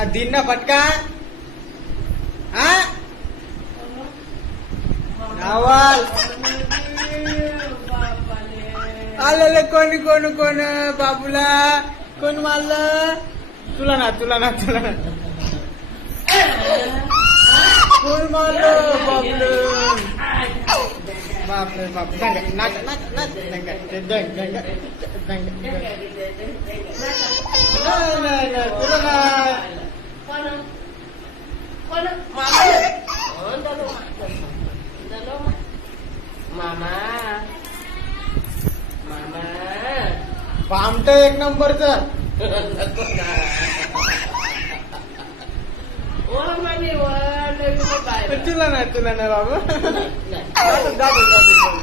ఆ దీన్న పట్క ఆ? రావాల్ కొన్ని కొన్ని కొన్ని బాబులా. కొన్ని వాళ్ళ తులనా తులనా తులనా. కొన్ని వాళ్ళ బాబులు. బాబు బాబు దంగ నాక నాక నాక దంగ దంగ దంగ దంగ. पामट एक नंबरचं. ओ तुला नाही तुला नाही बाबा. जातो.